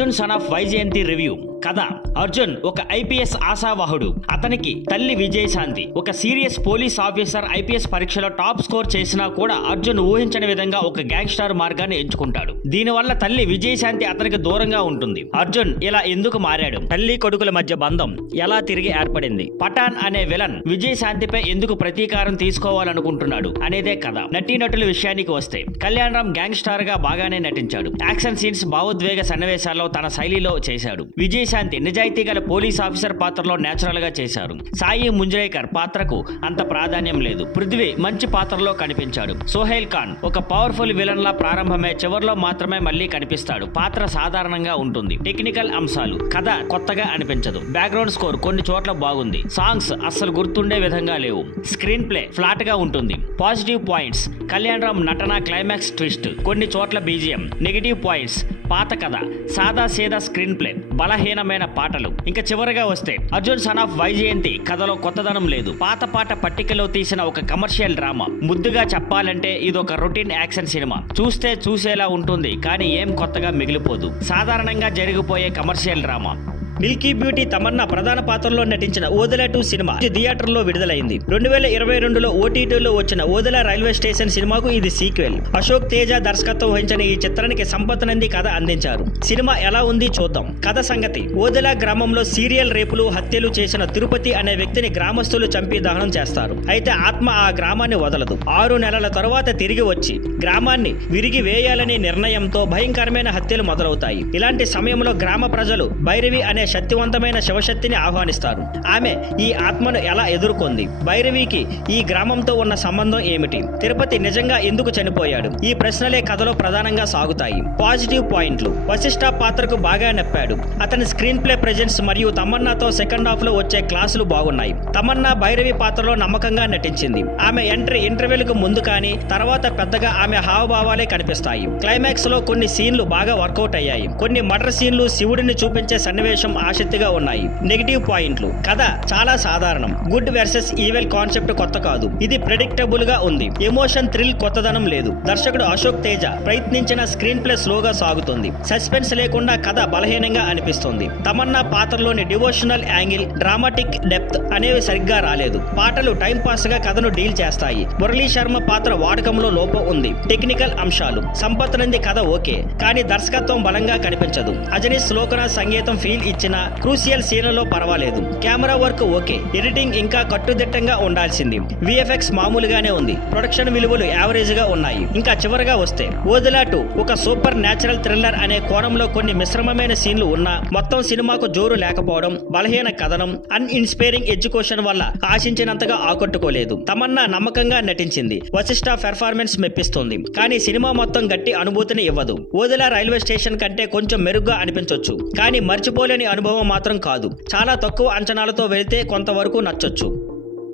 Arjun son of Vyjayanthi review. కథ: అర్జున్ ఒక IPS ఆశావాహుడు. అతనికి తల్లి విజయశాంతి. ఒక సీరియస్ పోలీస్ ఆఫీసర్. ఐపీఎస్ పరీక్షలో టాప్ స్కోర్ చేసినా కూడా అర్జున్ ఊహించని విధంగా ఒక గ్యాంగ్స్టర్ మార్గాన్ని ఎంచుకుంటాడు. దీనివల్ల తల్లి విజయశాంతి అతనికి దూరంగా ఉంటుంది. అర్జున్ ఇలా ఎందుకు మారాడు? తల్లి కొడుకుల మధ్య బంధం ఎలా తిరిగి ఏర్పడింది? పఠాన్ అనే విలన్ విజయశాంతిపై ఎందుకు ప్రతీకారం తీసుకోవాలనుకుంటున్నాడు అనేదే కథ. నటీనటుల విషయానికి వస్తే కళ్యాణ్ రామ్ గ్యాంగ్స్టర్ గా బాగానే నటించాడు. యాక్షన్ సీన్స్, భావోద్వేగ సన్నివేశాల్లో తన శైలిలో చేశాడు. విజయశాంతి నిజాయితీ గల పోలీస్ ఆఫీసర్ పాత్రలో నేచురల్ గా చేశారు. సాయి ముంజ్రేకర్ పాత్రకు అంత ప్రాధాన్యం లేదు. పృథ్వీ మంచి పాత్రలో కనిపించాడు. సోహైల్ ఖాన్ ఒక పవర్ఫుల్ విలన్ లా ప్రారంభమే, చివర్లో మాత్రమే మళ్ళీ కనిపిస్తాడు. పాత్ర సాధారణంగా ఉంటుంది. టెక్నికల్ అంశాలు: కథ కొత్తగా అనిపించదు. బ్యాక్గ్రౌండ్ స్కోర్ కొన్ని చోట్ల బాగుంది. సాంగ్స్ అస్సలు గుర్తుండే విధంగా లేవు. స్క్రీన్ ప్లే ఫ్లాట్ గా ఉంటుంది. పాజిటివ్ పాయింట్స్: కళ్యాణ్ రామ్ నటన, క్లైమాక్స్ ట్విస్ట్, కొన్ని చోట్ల బీజిఎం. నెగిటివ్ పాయింట్స్: పాత కథ, సాదా సీదా స్క్రీన్ ప్లే, బలహీనమైన పాటలు. ఇంకా చివరిగా వస్తే అర్జున్ సన్ ఆఫ్ వైజయంతి కథలో కొత్తదనం లేదు. పాత పాట పట్టికలో తీసిన ఒక కమర్షియల్ డ్రామా. ముద్దుగా చెప్పాలంటే ఇదొక రొటీన్ యాక్షన్ సినిమా. చూస్తే చూసేలా ఉంటుంది, కానీ ఏం కొత్తగా మిగిలిపోదు. సాధారణంగా జరిగిపోయే commercial drama. Milky beauty Tamannaah ప్రధాన పాత్రలో నటించిన ఓదెలా 2 సినిమా థియేటర్లో విడుదలైంది. 2022లో ఓటీటీలో వచ్చిన ఓదెలా రైల్వే స్టేషన్ సినిమాకు ఇది సీక్వెల్. అశోక్ తేజ దర్శకత్వం వహించిన ఈ చిత్రానికి సంపత్ నంది కథ అందించారు. సినిమా ఎలా ఉంది చూద్దాం. కథ సంగతి: ఓదెలా గ్రామంలో సీరియల్ రేపులు, హత్యలు చేసిన తిరుపతి అనే వ్యక్తిని గ్రామస్తులు చంపి దహనం చేస్తారు. అయితే ఆత్మ ఆ గ్రామాన్ని వదలదు. 6 నెలల తరువాత తిరిగి వచ్చి గ్రామాన్ని విరిగి వేయాలనే నిర్ణయంతో భయంకరమైన హత్యలు మొదలవుతాయి. ఇలాంటి సమయంలో గ్రామ ప్రజలు భైరవి అనే శక్తివంతమైన శివశక్తిని ఆహ్వానిస్తారు. ఆమె ఈ ఆత్మను ఎలా ఎదుర్కొంది? భైరవికి ఈ గ్రామంతో ఉన్న సంబంధం ఏమిటి? తిరుపతి నిజంగా ఎందుకు చనిపోయాడు? ఈ ప్రశ్నలే కథలో ప్రధానంగా సాగుతాయి. పాజిటివ్ పాయింట్లు: వశిష్ఠ పాత్రకు బాగా నప్పాడు. అతని స్క్రీన్ ప్లే ప్రెజెన్స్ మరియు తమన్నాతో సెకండ్ హాఫ్ లో వచ్చే క్లాసులు బాగున్నాయి. తమన్నా భైరవి పాత్రలో నమ్మకంగా నటించింది. ఆమె ఇంటర్వెల్కు ముందు కానీ తర్వాత పెద్దగా ఆమె హావభావాలే కనిపిస్తాయి. క్లైమాక్స్ లో కొన్ని సీన్లు బాగా వర్కౌట్ అయ్యాయి. కొన్ని మర్డర్ సీన్లు, శివుడిని చూపించే సన్నివేశం ఆసక్తిగా ఉన్నాయి. నెగిటివ్ పాయింట్లు: కథ చాలా సాధారణం. గుడ్ వర్సెస్ ఈవెల్ కాన్సెప్ట్ కొత్త కాదు. ఇది ప్రెడిక్టబుల్ గా ఉంది. ఎమోషన్, థ్రిల్, కొత్తదనం లేదు. దర్శకుడు అశోక్ తేజ ప్రయత్నించిన స్క్రీన్ ప్లే స్లోగా సాగుతుంది. సస్పెన్స్ లేకుండా కథ బలహీనంగా అనిపిస్తుంది. తమన్నా పాత్రలోని డివోషనల్ యాంగిల్, డ్రామాటిక్ డెప్త్ అనేవి సరిగ్గా రాలేదు. పాటలు టైం పాస్ గా కథను డీల్ చేస్తాయి. మురళీ శర్మ పాత్ర వాడకంలో లోపం ఉంది. టెక్నికల్ అంశాలు: సంపత్ నంది కథ ఓకే, కానీ దర్శకత్వం బలంగా కనిపించదు. అజనీష్ లోకనాథ్ సంగీతం ఫీల్ ఇచ్చిన క్రూసియల్ సీన్లలో పర్వాలేదు. కెమెరా వర్క్ ఓకే, ఎడిటింగ్ ఇంకా కట్టుదిట్టంగా ఉండాల్సింది. విఎఫ్ఎక్స్ మామూలుగానే ఉంది. ప్రొడక్షన్ విలువలు యావరేజ్ గా ఉన్నాయి. ఇంకా చివరగా వస్తే ఓదెలా 2 ఒక సూపర్ న్యాచురల్ థ్రిల్లర్ అనే కోణంలో కొన్ని మిశ్రమమైన సీన్లు ఉన్నా మొత్తం సినిమాకు జోరు లేకపోవడం, బలహీన కథనం, ఇన్స్పైరింగ్ ఎడ్యుకేషన్ వల్ల ఆశించినంతగా ఆకట్టుకోలేదు. తమన్నా నమ్మకంగా నటించింది. వశిష్ఠ పెర్ఫార్మెన్స్ మెప్పిస్తుంది, కానీ సినిమా మొత్తం గట్టి అనుభూతిని ఇవ్వదు. ఓదెలా రైల్వే స్టేషన్ కంటే కొంచెం మెరుగ్గా అనిపించొచ్చు, కానీ మర్చిపోలేని అనుభవం మాత్రం కాదు. చాలా తక్కువ అంచనాలతో వెళ్తే కొంతవరకు నచ్చొచ్చు.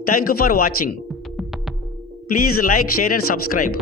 Thank you for watching. Please like, share and subscribe.